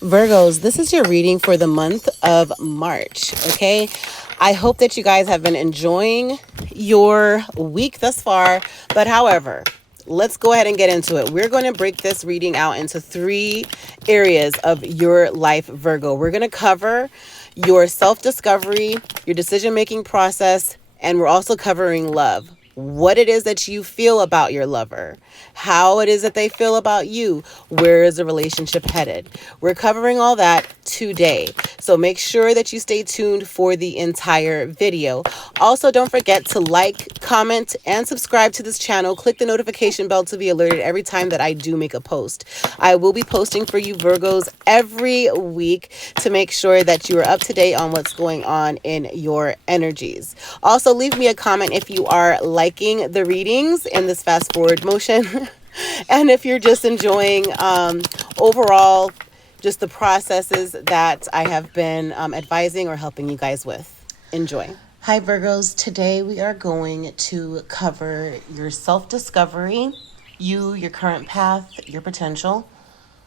Virgos, this is your reading for the month of March, okay? I hope that you guys have been enjoying your week thus far, but however, let's go ahead and get into it. We're going to break this reading out into 3 areas of your life, Virgo. We're going to cover your self-discovery, your decision-making process, and we're also covering love. What it is that you feel about your lover, how it is that they feel about you, where is the relationship headed. We're covering all that today. So make sure that you stay tuned for the entire video. Also, don't forget to like, comment, and subscribe to this channel. Click the notification bell to be alerted every time that I do make a post. I will be posting for you Virgos every week to make sure that you are up to date on what's going on in your energies. Also, leave me a comment if you are liking the readings in this fast forward motion. And if you're just enjoying overall just the processes that I have been advising or helping you guys with. Enjoy. Hi Virgos, today we are going to cover your self-discovery, your current path, your potential.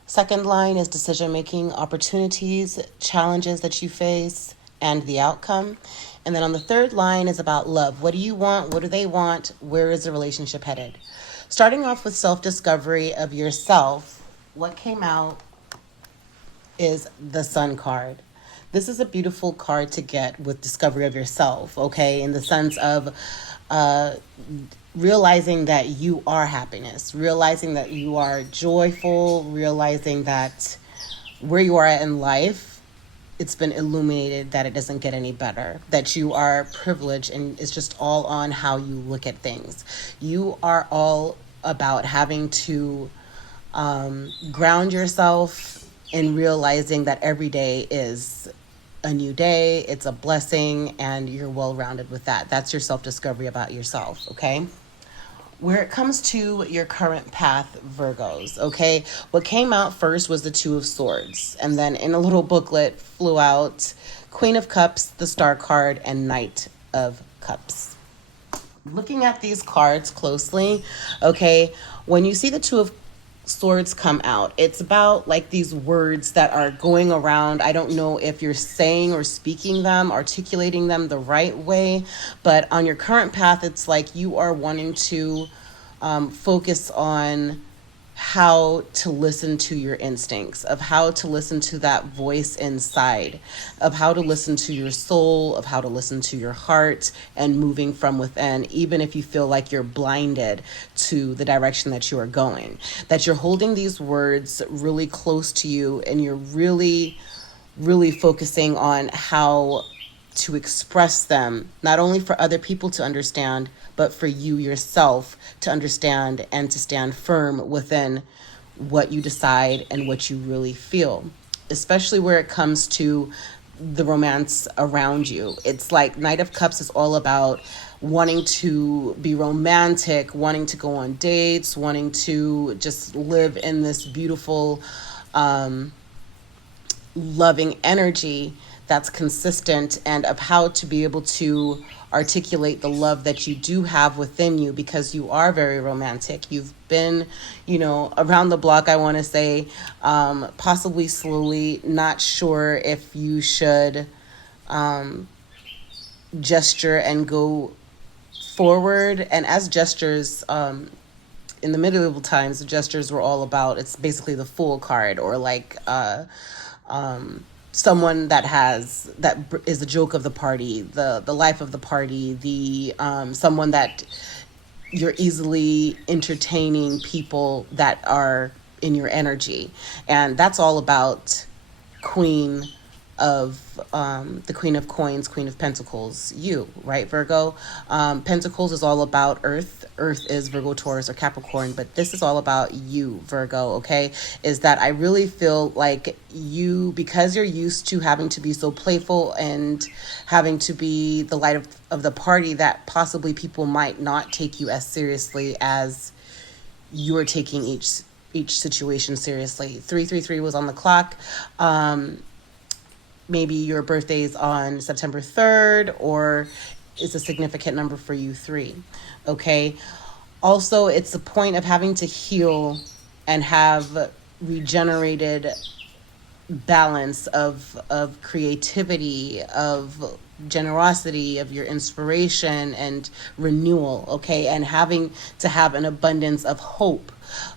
Second line is decision-making, opportunities, challenges that you face, and the outcome. And then on the third line is about love. What do you want? What do they want? Where is the relationship headed? Starting off with self-discovery of yourself, what came out is the Sun card. This is a beautiful card to get with discovery of yourself, okay? In the sense of realizing that you are happiness, realizing that you are joyful, realizing that where you are at in life, it's been illuminated that it doesn't get any better, that you are privileged, and it's just all on how you look at things. You are all about having to ground yourself in realizing that every day is a new day, it's a blessing, and you're well-rounded with that. That's your self-discovery about yourself, okay? Where it comes to your current path, Virgos, okay? What came out first was the Two of Swords, and then in a little booklet flew out Queen of Cups, the Star card, and Knight of Cups. Looking at these cards closely, okay, when you see the Two of Swords come out, it's about like these words that are going around. I don't know if you're saying or speaking them, articulating them the right way, but on your current path, it's like you are wanting to focus on how to listen to your instincts, of how to listen to that voice inside, of how to listen to your soul, of how to listen to your heart, and moving from within, even if you feel like you're blinded to the direction that you are going. That you're holding these words really close to you, and you're really, really focusing on how to express them, not only for other people to understand, but for you yourself to understand and to stand firm within what you decide and what you really feel, especially where it comes to the romance around you. It's like Knight of Cups is all about wanting to be romantic, wanting to go on dates, wanting to just live in this beautiful, loving energy that's consistent, and of how to be able to articulate the love that you do have within you, because you are very romantic. You've been, around the block, I want to say, possibly slowly, not sure if you should gesture and go forward. And as gestures, in the medieval times, the gestures were all about, it's basically the Fool card, or like someone that is the joke of the party, the life of the party, the someone that you're easily entertaining people that are in your energy. And that's all about Queen of the Queen of Coins, Queen of Pentacles, you, right, Virgo? Pentacles is all about Earth. Earth is Virgo, Taurus, or Capricorn, but this is all about you, Virgo, okay? Is that I really feel like you, because you're used to having to be so playful and having to be the light of the party, that possibly people might not take you as seriously as you're taking each situation seriously. 333 was on the clock. Maybe your birthday's on September 3rd, or is a significant number for you, 3. Okay. Also, it's the point of having to heal and have regenerated balance of creativity, of generosity, of your inspiration and renewal, okay? And having to have an abundance of hope.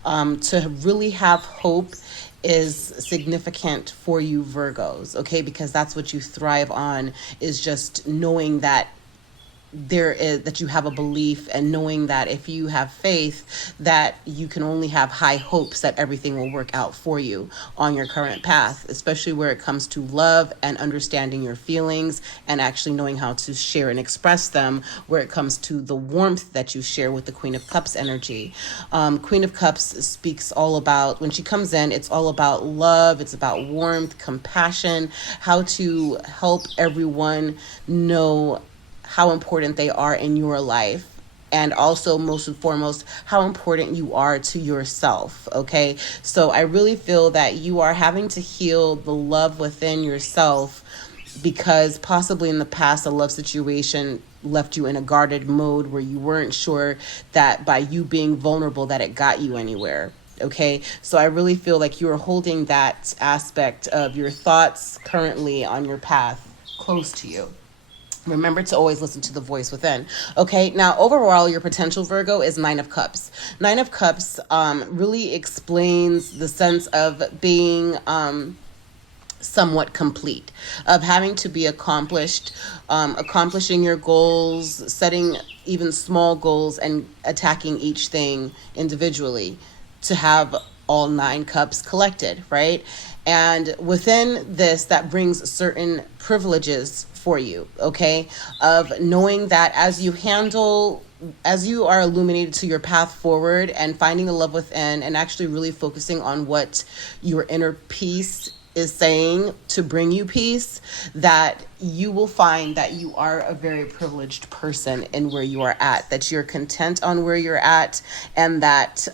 To really have hope is significant for you Virgos, okay? Because that's what you thrive on, is just knowing that there is, that you have a belief, and knowing that if you have faith, that you can only have high hopes that everything will work out for you on your current path, especially where it comes to love and understanding your feelings and actually knowing how to share and express them, where it comes to the warmth that you share with the Queen of Cups energy. Queen of Cups speaks all about, when she comes in, it's all about love, it's about warmth, compassion, how to help everyone know how important they are in your life, and also most and foremost how important you are to yourself, okay? So I really feel that you are having to heal the love within yourself, because possibly in the past a love situation left you in a guarded mode where you weren't sure that by you being vulnerable that it got you anywhere. Okay, so I really feel like you are holding that aspect of your thoughts currently on your path close to you. Remember to always listen to the voice within. Okay, now overall, your potential Virgo is Nine of Cups. Nine of Cups really explains the sense of being somewhat complete, of having to be accomplished, accomplishing your goals, setting even small goals, and attacking each thing individually to have all nine cups collected, right? And within this, that brings certain privileges for you, okay? Of knowing that as you are illuminated to your path forward and finding the love within and actually really focusing on what your inner peace is saying to bring you peace, that you will find that you are a very privileged person in where you are at, that you're content on where you're at, and that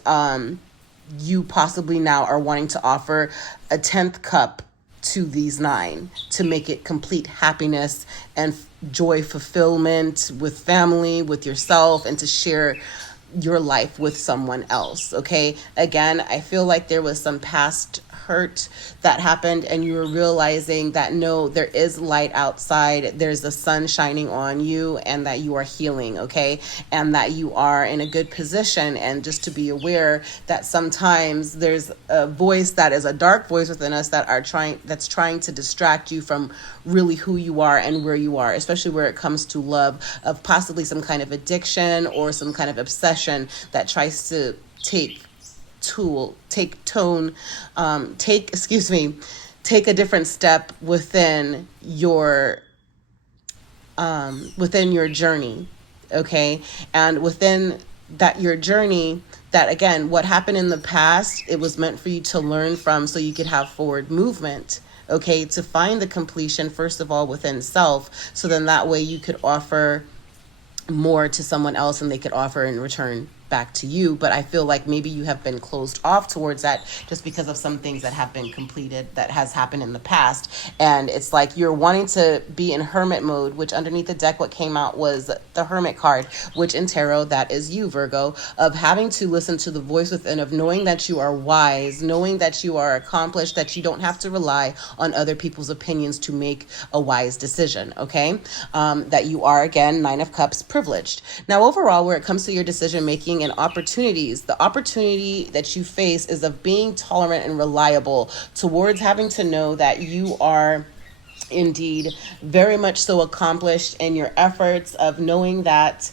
you possibly now are wanting to offer a 10th cup to these nine to make it complete happiness and joy, fulfillment with family, with yourself, and to share your life with someone else. Okay, again, I feel like there was some past hurt that happened, and you were realizing that no, there is light outside, there's the sun shining on you, and that you are healing, okay, and that you are in a good position. And just to be aware that sometimes there's a voice that is a dark voice within us that's trying to distract you from really who you are and where you are, especially where it comes to love, of possibly some kind of addiction or some kind of obsession that tries to take take a different step within your journey, okay? And within that your journey, that again, what happened in the past, it was meant for you to learn from so you could have forward movement, okay, to find the completion first of all within self, so then that way you could offer more to someone else and they could offer in return back to you. But I feel like maybe you have been closed off towards that just because of some things that have been completed that has happened in the past. And it's like you're wanting to be in hermit mode, which underneath the deck what came out was the Hermit card, which in tarot, that is you, Virgo, of having to listen to the voice within, of knowing that you are wise, knowing that you are accomplished, that you don't have to rely on other people's opinions to make a wise decision, okay? That you are, again, Nine of Cups, privileged. Now overall, where it comes to your decision making and opportunities, the opportunity that you face is of being tolerant and reliable towards having to know that you are indeed very much so accomplished in your efforts, of knowing that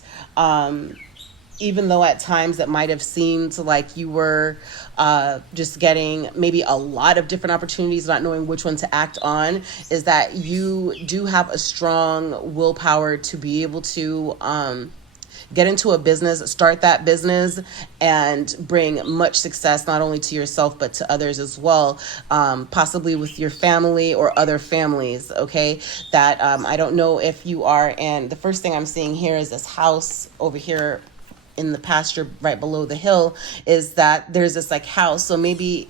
even though at times it might have seemed like you were just getting maybe a lot of different opportunities, not knowing which one to act on, is that you do have a strong willpower to be able to get into a business, start that business, and bring much success not only to yourself but to others as well, possibly with your family or other families, okay? That I don't know if you are, and the first thing I'm seeing here is this house over here in the pasture right below the hill, is that there's this like house. So maybe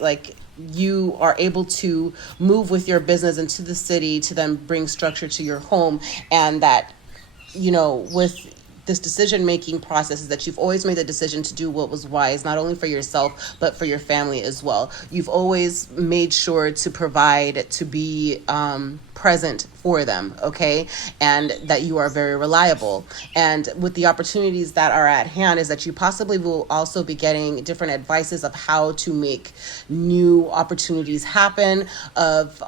like you are able to move with your business into the city to then bring structure to your home, and that, you know, with this decision-making process is that you've always made the decision to do what was wise, not only for yourself, but for your family as well. You've always made sure to provide, to be present for them, okay? And that you are very reliable. And with the opportunities that are at hand is that you possibly will also be getting different advices of how to make new opportunities happen, of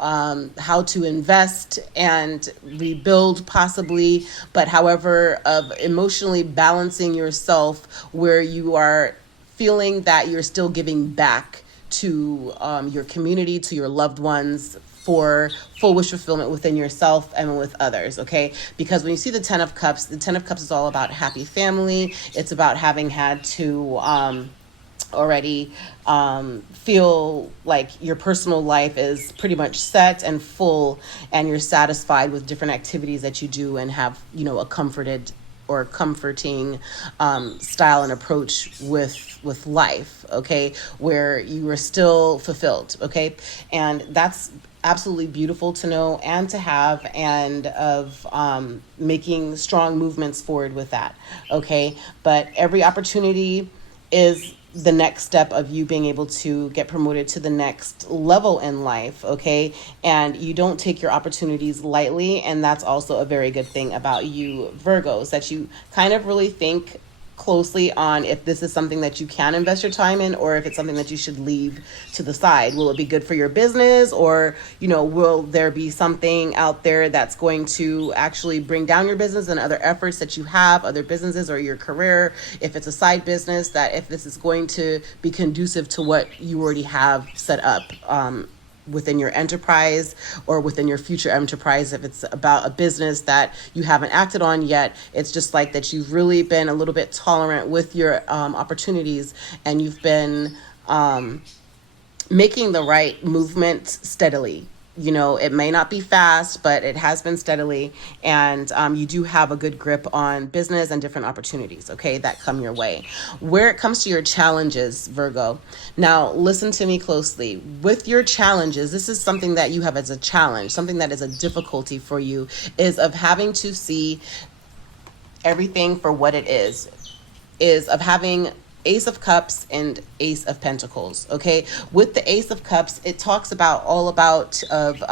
how to invest and rebuild possibly, but however, of emotionally balancing yourself where you are feeling that you're still giving back to your community, to your loved ones, for full wish fulfillment within yourself and with others, okay? Because when you see the Ten of Cups, the Ten of Cups is all about happy family. It's about having had to already feel like your personal life is pretty much set and full, and you're satisfied with different activities that you do and have, a comforted or comforting style and approach with life, okay, where you are still fulfilled, okay? And that's absolutely beautiful to know and to have, and of making strong movements forward with that, okay? But every opportunity is the next step of you being able to get promoted to the next level in life, okay? And you don't take your opportunities lightly, and that's also a very good thing about you Virgos, that you kind of really think closely on if this is something that you can invest your time in, or if it's something that you should leave to the side. Will it be good for your business, or will there be something out there that's going to actually bring down your business and other efforts that you have, other businesses or your career, if it's a side business, that if this is going to be conducive to what you already have set up within your enterprise or within your future enterprise. If it's about a business that you haven't acted on yet, it's just like that you've really been a little bit tolerant with your opportunities, and you've been making the right movement steadily. It may not be fast, but it has been steadily, and you do have a good grip on business and different opportunities, okay, that come your way. Where it comes to your challenges, Virgo, now listen to me closely. With your challenges, this is something that you have as a challenge, something that is a difficulty for you, is of having to see everything for what it is of having Ace of Cups and Ace of Pentacles, okay? With the Ace of Cups, it talks about all about of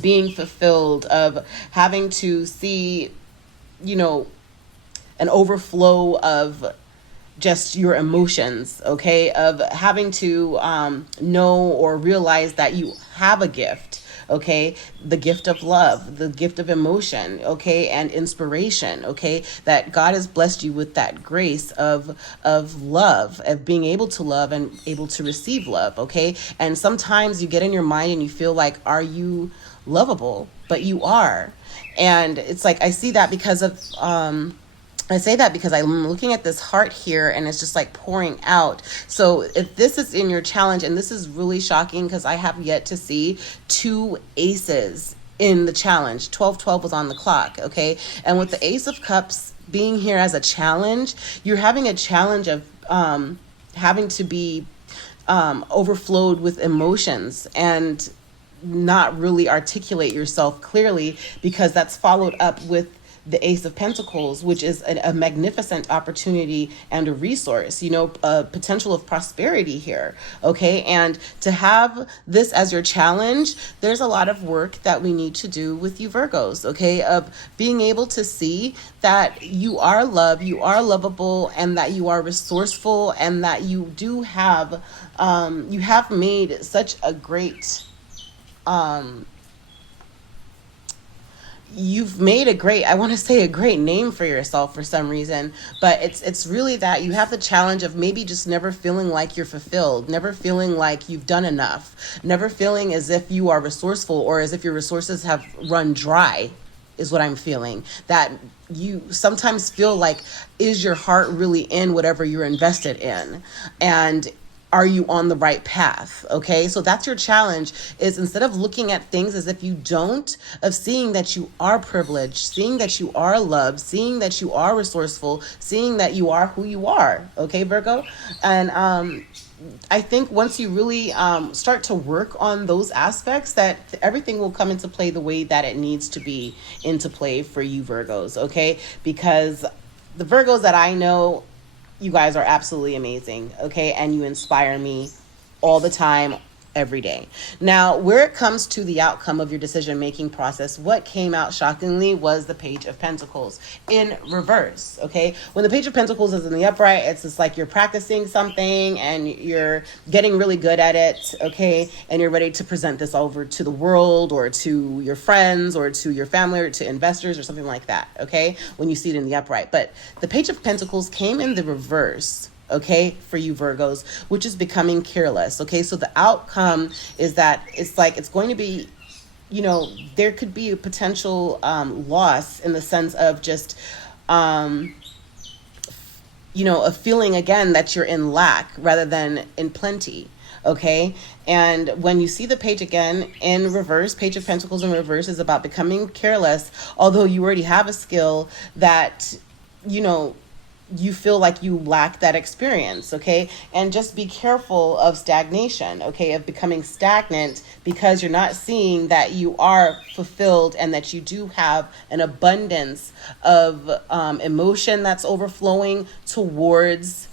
being fulfilled, of having to see, an overflow of just your emotions, okay? Of having to know or realize that you have a gift, okay? The gift of love, the gift of emotion, okay? And inspiration, okay? That God has blessed you with that grace of love, of being able to love and able to receive love, okay? And sometimes you get in your mind and you feel like, are you lovable? But you are. And it's like, I see that because of I say that because I'm looking at this heart here, and it's just like pouring out. So if this is in your challenge, and this is really shocking because I have yet to see two aces in the challenge. 12-12 was on the clock, okay? And with the Ace of Cups being here as a challenge, you're having a challenge of having to be overflowed with emotions and not really articulate yourself clearly, because that's followed up with the Ace of Pentacles, which is a magnificent opportunity and a resource, a potential of prosperity here, okay? And to have this as your challenge, there's a lot of work that we need to do with you Virgos, okay? Of being able to see that you are loved, you are lovable, and that you are resourceful, and that you do have, you have made such a great, you've made I want to say a great name for yourself for some reason, but it's really that you have the challenge of maybe just never feeling like you're fulfilled, never feeling like you've done enough, never feeling as if you are resourceful, or as if your resources have run dry, is what I'm feeling. That you sometimes feel like, is your heart really in whatever you're invested in? And are you on the right path? Okay, so that's your challenge, is instead of looking at things as if you don't, of seeing that you are privileged, seeing that you are loved, seeing that you are resourceful, seeing that you are who you are. Okay, Virgo? And I think once you really start to work on those aspects, that everything will come into play the way that it needs to be into play for you Virgos, okay? Because the Virgos that I know, you guys are absolutely amazing, okay? And you inspire me all the time, every day. Now, where it comes to the outcome of your decision making process, what came out shockingly was the Page of Pentacles in reverse, okay? When the Page of Pentacles is in the upright, it's just like you're practicing something and you're getting really good at it, okay? And you're ready to present this over to the world or to your friends or to your family or to investors or something like that, okay? When you see it in the upright. But the Page of Pentacles came in the reverse, okay, for you Virgos, which is becoming careless, okay? So the outcome is that it's like it's going to be, there could be a potential loss in the sense of just a feeling again that you're in lack rather than in plenty, okay? And when you see the page again in reverse, Page of Pentacles in reverse is about becoming careless, although you already have a skill that you feel like you lack that experience, okay? And just be careful of stagnation, okay? Of becoming stagnant because you're not seeing that you are fulfilled and that you do have an abundance of emotion that's overflowing towards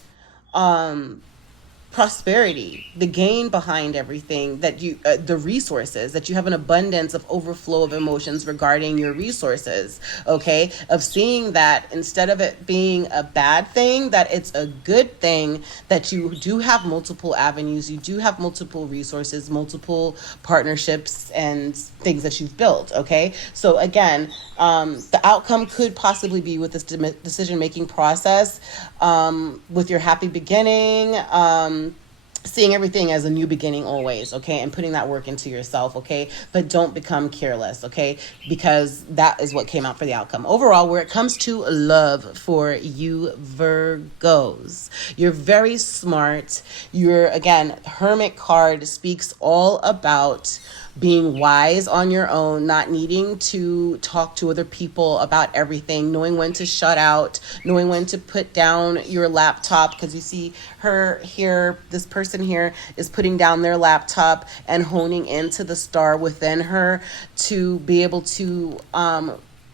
prosperity, the gain behind everything, that the resources, that you have an abundance of overflow of emotions regarding your resources, okay? Of seeing that instead of it being a bad thing, that it's a good thing, that you do have multiple avenues, you do have multiple resources, multiple partnerships and things that you've built, okay? So again, the outcome could possibly be with this decision-making process, with your happy beginning, seeing everything as a new beginning always, okay? And putting that work into yourself, okay? But don't become careless, okay? Because that is what came out for the outcome. Overall, where it comes to love for you Virgos, you're very smart. You're, again, Hermit card speaks all about being wise on your own, not needing to talk to other people about everything, knowing when to shut out, knowing when to put down your laptop, because you see her here, this person here is putting down their laptop and honing into the star within her to be able to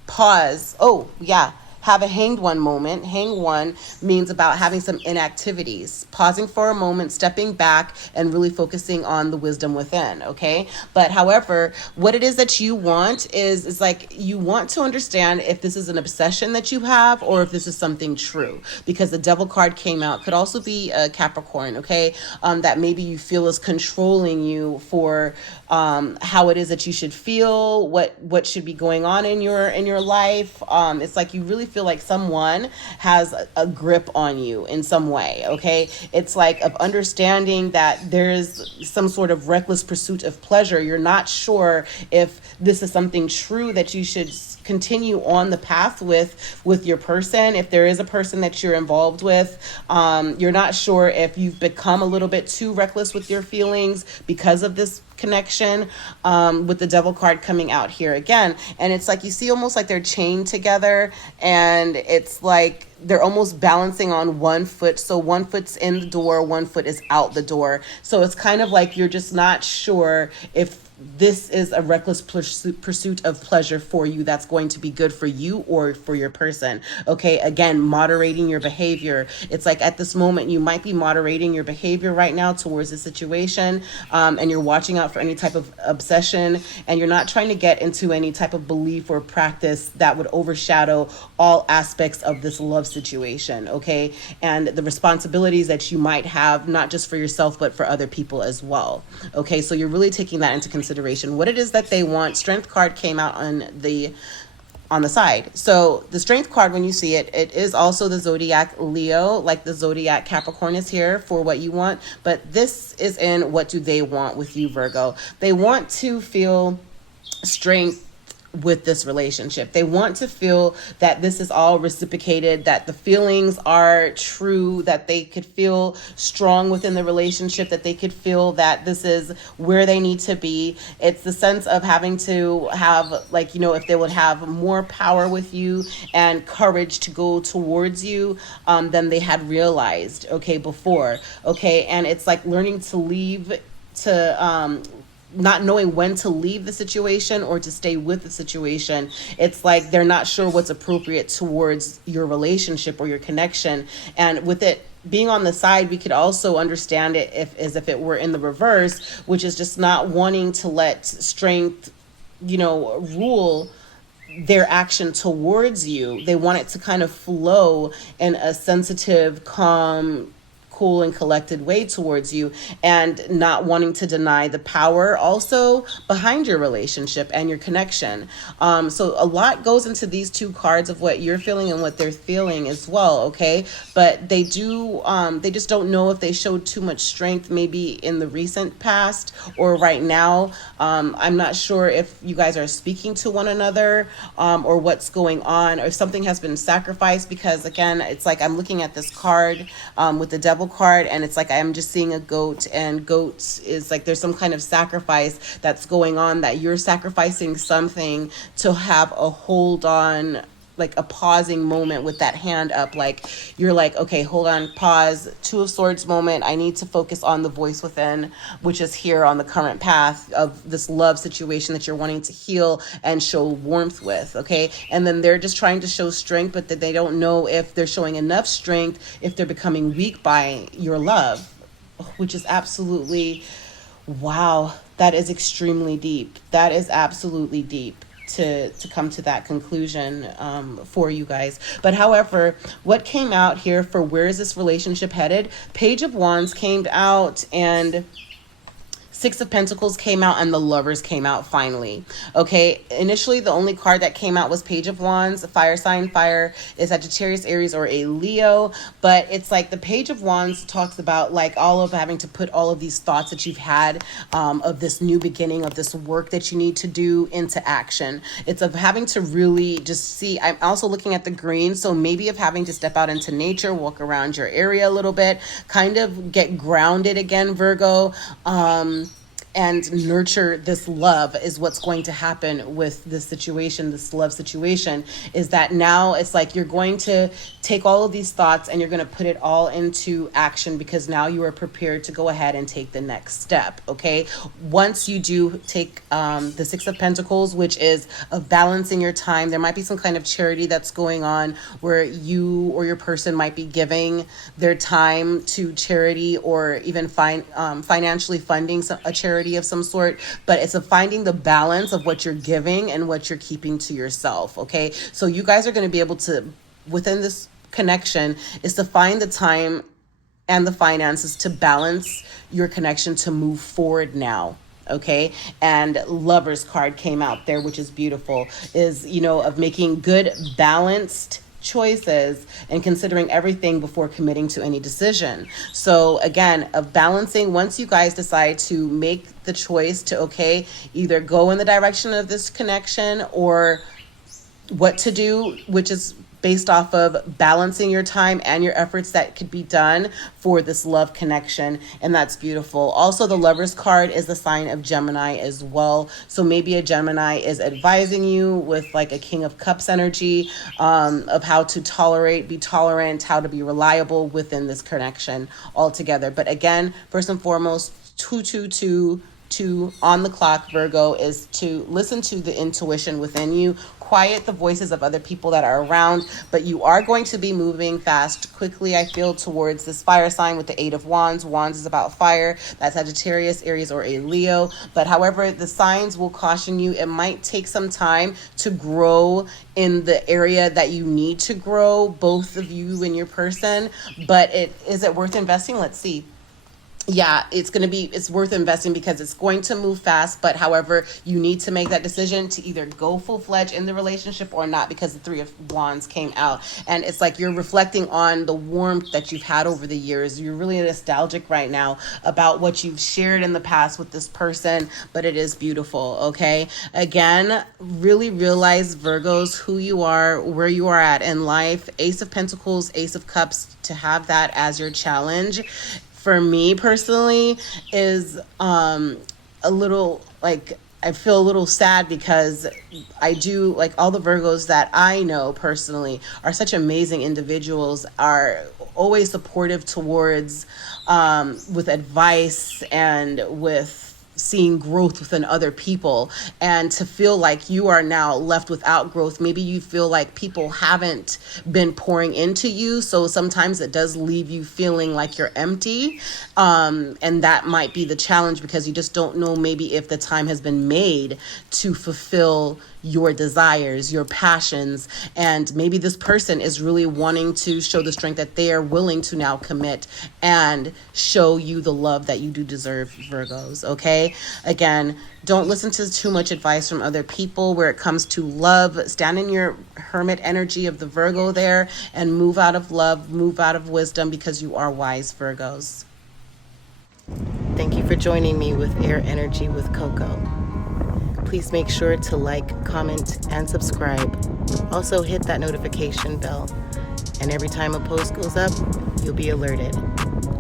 pause. Oh, yeah. Have a hanged one moment. Hang one means about having some inactivities, pausing for a moment, stepping back, and really focusing on the wisdom within, okay? But however, what it is that you want is like you want to understand if this is an obsession that you have or if this is something true, because the Devil card came out. Could also be a Capricorn, okay? That maybe you feel is controlling you for how it is that you should feel, what should be going on in your life. It's like you really feel like someone has a grip on you in some way, okay? It's like of understanding that there's some sort of reckless pursuit of pleasure. You're not sure if this is something true that you should continue on the path with your person. If there is a person that you're involved with, you're not sure if you've become a little bit too reckless with your feelings because of this connection, with the Devil card coming out here again. And it's like you see almost like they're chained together, and it's like they're almost balancing on one foot. So one foot's in the door, one foot is out the door. So it's kind of like you're just not sure if this is a reckless pursuit of pleasure for you that's going to be good for you or for your person. Okay, again, moderating your behavior. It's like at this moment, you might be moderating your behavior right now towards the situation, and you're watching out for any type of obsession, and you're not trying to get into any type of belief or practice that would overshadow all aspects of this love situation, okay? And the responsibilities that you might have, not just for yourself, but for other people as well, okay? So you're really taking that into consideration. What it is that they want. Strength card came out on the side. So the Strength card, when you see it, it is also the Zodiac Leo, like the Zodiac Capricorn is here for what you want, but this is in what do they want with you, Virgo. They want to feel strength with this relationship. They want to feel that this is all reciprocated, that the feelings are true, that they could feel strong within the relationship, that they could feel that this is where they need to be. It's the sense of having to have, like, if they would have more power with you and courage to go towards you than they had realized, okay, before, okay? And it's like learning to leave, to not knowing when to leave the situation or to stay with the situation. It's like they're not sure what's appropriate towards your relationship or your connection. And with it being on the side, we could also understand it if as if it were in the reverse, which is just not wanting to let strength, rule their action towards you. They want it to kind of flow in a sensitive, calm, cool and collected way towards you, and not wanting to deny the power also behind your relationship and your connection. So a lot goes into these two cards of what you're feeling and what they're feeling as well. Okay. But they just don't know if they showed too much strength, maybe in the recent past or right now. I'm not sure if you guys are speaking to one another, or what's going on, or if something has been sacrificed, because again, it's like I'm looking at this card, with the devil card, and it's like I'm just seeing a goat, and goat is like there's some kind of sacrifice that's going on, that you're sacrificing something to have a hold on, like a pausing moment with that hand up, like you're like, okay, hold on, pause, Two of Swords moment. I need to focus on the voice within, which is here on the current path of this love situation that you're wanting to heal and show warmth with. Okay. And then they're just trying to show strength, but that they don't know if they're showing enough strength, if they're becoming weak by your love, which is absolutely, wow, that is extremely deep. That is absolutely deep to come to that conclusion, for you guys. But however, what came out here for where is this relationship headed? Page of Wands came out, and Six of Pentacles came out, and the Lovers came out finally. Okay, initially the only card that came out was Page of Wands. Fire sign, fire is Sagittarius, Aries, or a Leo. But it's like the Page of Wands talks about like all of having to put all of these thoughts that you've had, of this new beginning, of this work that you need to do, into action. It's of having to really just see. I'm also looking at the green, so maybe of having to step out into nature, walk around your area a little bit, kind of get grounded again, Virgo. And nurture this love is what's going to happen with this situation, this love situation, is that now it's like you're going to take all of these thoughts and you're going to put it all into action, because now you are prepared to go ahead and take the next step. Okay. Once you do take the Six of Pentacles, which is of balancing your time, there might be some kind of charity that's going on where you or your person might be giving their time to charity, or even financially funding a charity of some sort. But it's a finding the balance of what you're giving and what you're keeping to yourself. Okay. So you guys are going to be able to, within this connection, is to find the time and the finances to balance your connection to move forward now. Okay. And Lovers card came out there, which is beautiful, is, of making good, balanced choices and considering everything before committing to any decision. So again, of balancing, once you guys decide to make the choice to, okay, either go in the direction of this connection or what to do, which is based off of balancing your time and your efforts that could be done for this love connection. And that's beautiful. Also, the Lovers card is the sign of Gemini as well. So maybe a Gemini is advising you with like a King of Cups energy, of how to be tolerant, how to be reliable within this connection altogether. But again, first and foremost, 222 on the clock, Virgo, is to listen to the intuition within you, quiet the voices of other people that are around, but you are going to be moving fast, quickly, I feel, towards this fire sign with the Eight of Wands. Wands is about fire. That's Sagittarius, Aries, or a Leo. But however, the signs will caution you, it might take some time to grow in the area that you need to grow, both of you and your person. But is it worth investing? Let's see. Yeah, it's worth investing because it's going to move fast. But however, you need to make that decision to either go full-fledged in the relationship or not, because the Three of Wands came out. And it's like you're reflecting on the warmth that you've had over the years. You're really nostalgic right now about what you've shared in the past with this person, but it is beautiful. Okay. Again, really realize, Virgos, who you are, where you are at in life. Ace of Pentacles, Ace of Cups, to have that as your challenge. For me personally, is a little like, I feel a little sad because I do, like, all the Virgos that I know personally are such amazing individuals, are always supportive towards, with advice and with seeing growth within other people, and to feel like you are now left without growth. Maybe you feel like people haven't been pouring into you, so sometimes it does leave you feeling like you're empty. And that might be the challenge, because you just don't know maybe if the time has been made to fulfill your desires, your passions, and maybe this person is really wanting to show the strength that they are willing to now commit and show you the love that you do deserve, Virgos. Okay, again, don't listen to too much advice from other people where it comes to love. Stand in your hermit energy of the Virgo there and move out of love, move out of wisdom, because you are wise, Virgos. Thank you for joining me with Air Energy with Coco. Please make sure to like, comment, and subscribe. Also hit that notification bell, and every time a post goes up, you'll be alerted.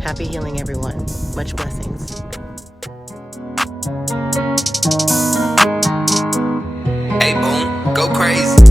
Happy healing, everyone. Much blessings. Hey, boom, go crazy.